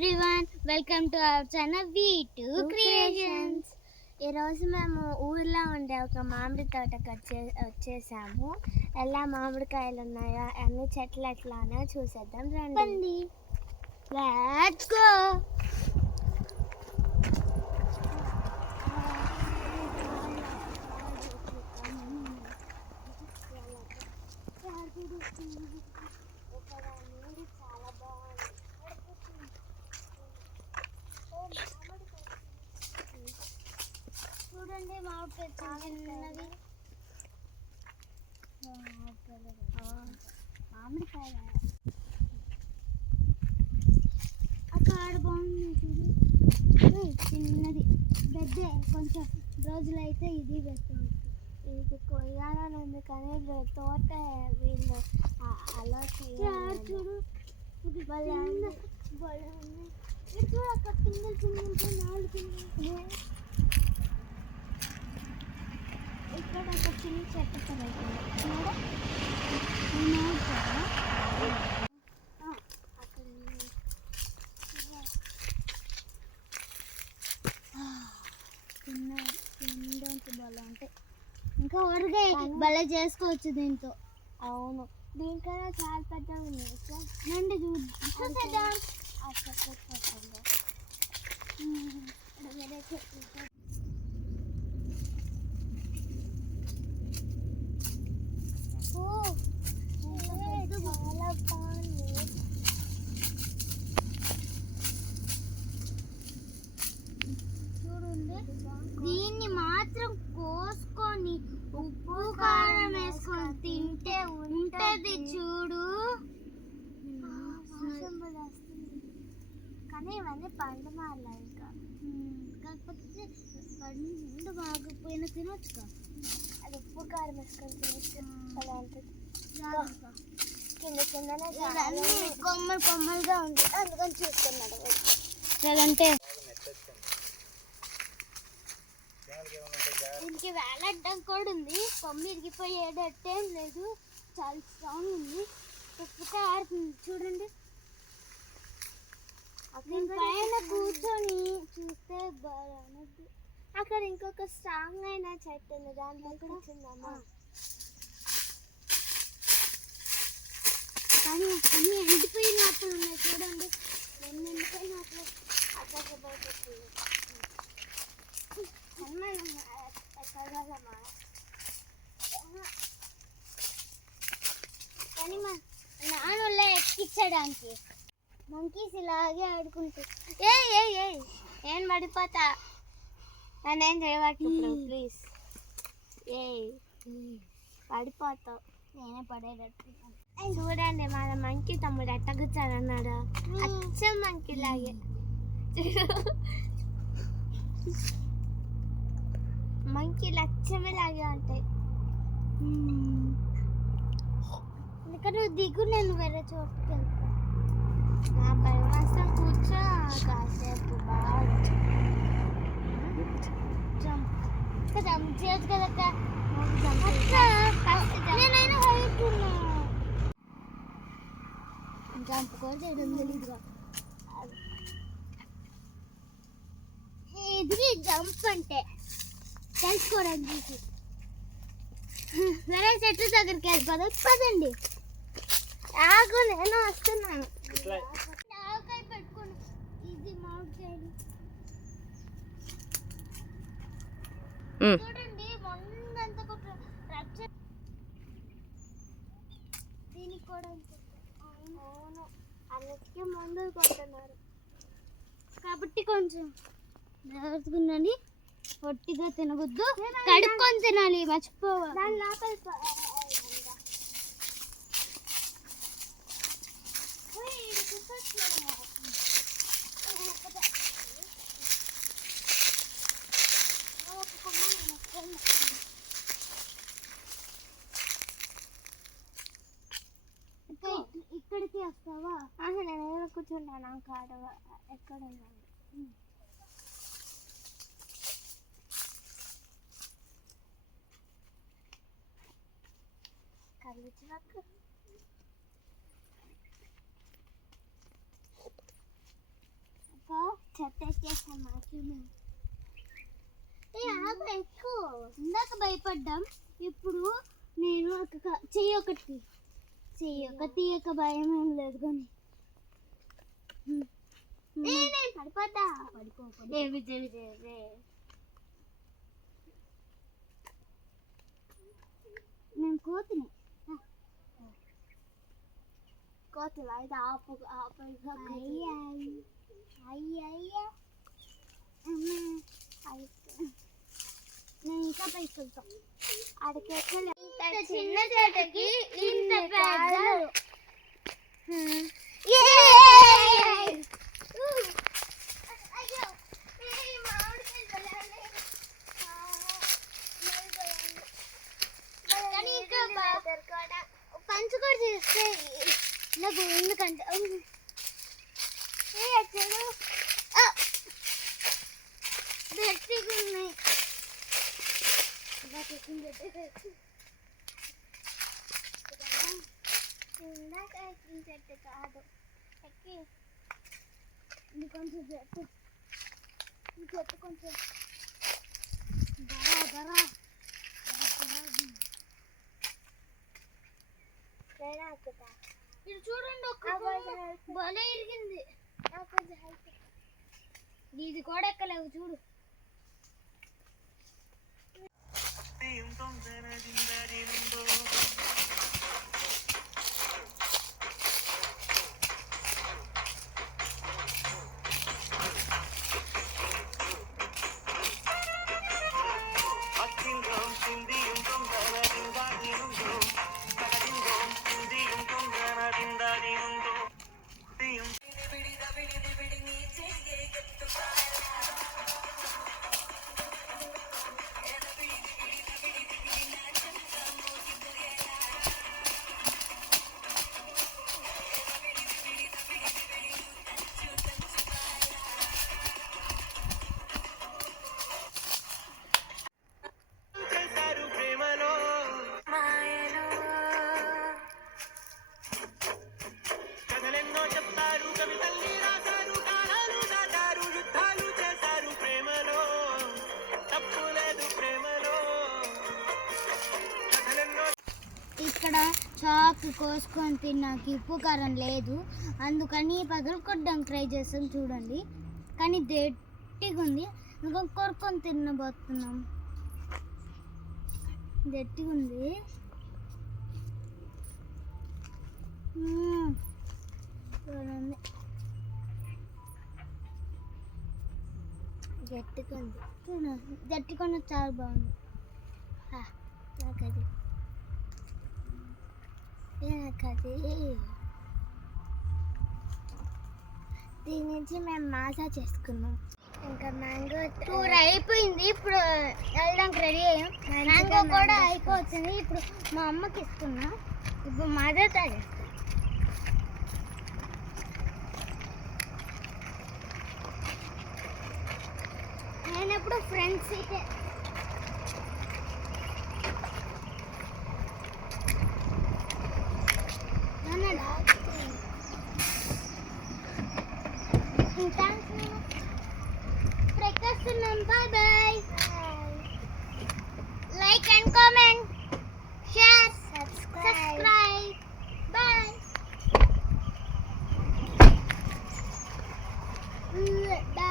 Everyone, welcome to our channel V2 creations. ఈరోజు మేము ఊర్లో ఉండే ఒక మామిడి తోటకు వచ్చేసాము. ఎలా మామిడికాయలు ఉన్నాయో అన్ని చెట్లు ఎట్లా ఉన్నాయో చూసేద్దాం రండి. Let's go. చాలా బాగుంది. చూడండి మామిడికాయ చిన్నది. మామిడికాయ అక్కడ బాగుంది చూడు, చిన్నది. పెద్ద కొంచెం రోజులైతే ఇది పెట్టవచ్చు. ఇది కొయ్యాలని ఉంది కానీ తోట వీళ్ళు అలా చేయాలి. చూడు చూడు అక్కడ పిందెలు పిందెలు 4 పిందెలు. ఇక్కడ ఒక చిన్న చెట్టు తినడానికి బలం అంటే ఇంకా ఊరగాయ భలే చేసుకోవచ్చు దీంతో. అవును, దీనికన్నా చాలా పెద్దగా ఉన్నాయి. రండి చూద్దాం. చాలా బాగుంది. చూడండి, దీన్ని మాత్రం కోసుకొని ఉప్పు కారం వేసుకొని తింటే ఉంటది చూడు. కానీ ఇవన్నీ పండుమాల ఇంకా, కాకపోతే పండు బాగపోయినా తినొచ్చు. అది ఉప్పు కారం వేసుకొని తినచ్చు. అలా ఉంటుంది. కిందనే కొమ్మలు కొమ్మలుగా ఉంది, అందుకని చూస్తున్నాడు. లేదంటే దీనికి వేలాడడం కూడా ఉంది. కొమ్మ ఇరిగిపోయేటట్టేం లేదు, చాలా స్ట్రాంగ్ ఉంది. కాకపోతే ఆడుతుంది చూడండి. పైన కూర్చొని చూస్తే బాగుంది. అక్కడ ఇంకొక స్ట్రాంగ్ అయిన చెట్టు ఉంది, దాంట్లో కూర్చుందమ్మా. కానీ అన్నీ ఎండిపోయినట్టు ఉన్నాయి చూడండి. ఎన్ని ఎండిపోయినట్లు అక్కడ కానీ మా నాన్నలే ఎక్కించడానికి మంకీస్ ఇలాగే ఆడుకుంటూ. ఏం పడిపోతా, నన్నేం చేయబట్టి ఇప్పుడు ప్లీజ్. పడిపోతావు, నేనే పడేటట్టు. చూడండి మన మంకీ తమ్ముడు ఎట్ట కూర్చారన్నాడు. అచ్చం మంకీ లాగే. మంకీలు అచ్చమే లాగే ఉంటాయి. ఇక్కడ దిగు, నేను వేరే చోటుకి వెళ్తాను. నా భయమాసం కూర్చో కాసేపు. బాగా జంప్ చేయొచ్చు కదా. నేనైనా హైట్ ఉన్నా. జంప్ కూడా చేయడం తెలీదుగా. ఇది జంప్ అంటే తెలుసుకోవడానికి. వేరే చెట్టు దగ్గరికి వెళ్ళిపోదాం, పదండి. ఆగు, నేను వస్తున్నాను. ఆవకాయ పెట్టుకోండి. ఇది మామిడికాయలు చూడండి, మొన్నంతా ఫ్రాక్చర్. దీనికి కూడా అవును, అన్నిటికీ మందులు కొడుతున్నారు కాబట్టి కొంచెం జాగ్రత్తగా. పొట్టిగా తినవద్దు, కడుక్కొని తినాలి, మర్చిపోవాలి. దాని లోపల ఇక్కడికి వస్తావా? నేను కూర్చుంటాను. కాడ ఎక్కడ ఉన్నాను. కలిసి టెస్ట్ చేస్తాను మాత్రమే. ఎక్కువ ఇందాక భయపడ్డాం, ఇప్పుడు నేను చెయ్యి ఒకటి తీయక భయం ఏం లేదు కానీ నేను పడిపోతా. నేను కోతిని. కోతులు అయితే ఆపు అయ్యయ్యా నేను ఇంకా పైకి వెళ్తాం. అడికి ఎక్కలే. చిన్న చెట్టుకి ఇంత పెద్ద పంచు కూడా చేస్తే నాకు ఎందుకంటే గట్టిగా ఉన్నాయి. చెట్టు కాదు ఎక్కి ఇది కొంచెం చెట్టు, ఈ చెట్టు కొంచెం ఇది చూడండి, ఒక్క భలే ఇరిగింది. ఇది కూడా ఎక్కలేవు చూడు. ఇక్కడ చాక్ కోసుకొని తిన్నాక ఉప్పు కారం లేదు, అందుకని పగలకొట్టడానికి ట్రై చేస్తాం చూడండి. కానీ గట్టిగా ఉంది, ఇంకా కొరుకొని తినబోతున్నాం. గట్టిగా ఉంది. చూడండి గట్టిగా ఉంది. చూడండి గట్టిగా ఉన్నది, చాలా బాగుంది. నాకది దీని నుంచి మేము మాసా చేసుకున్నాం. ఇంకా మ్యాంగో టూర్ అయిపోయింది, ఇప్పుడు వెళ్ళడానికి రెడీ అయ్యాం. మ్యాంగో కూడా అయిపోతుంది, ఇప్పుడు మా అమ్మకి ఇస్తున్నా. ఇప్పుడు మాదే తాగేస్తాం. నేను ఎప్పుడు friends సీటే. Bye bye. Like and comment, share, subscribe. Bye. Bye.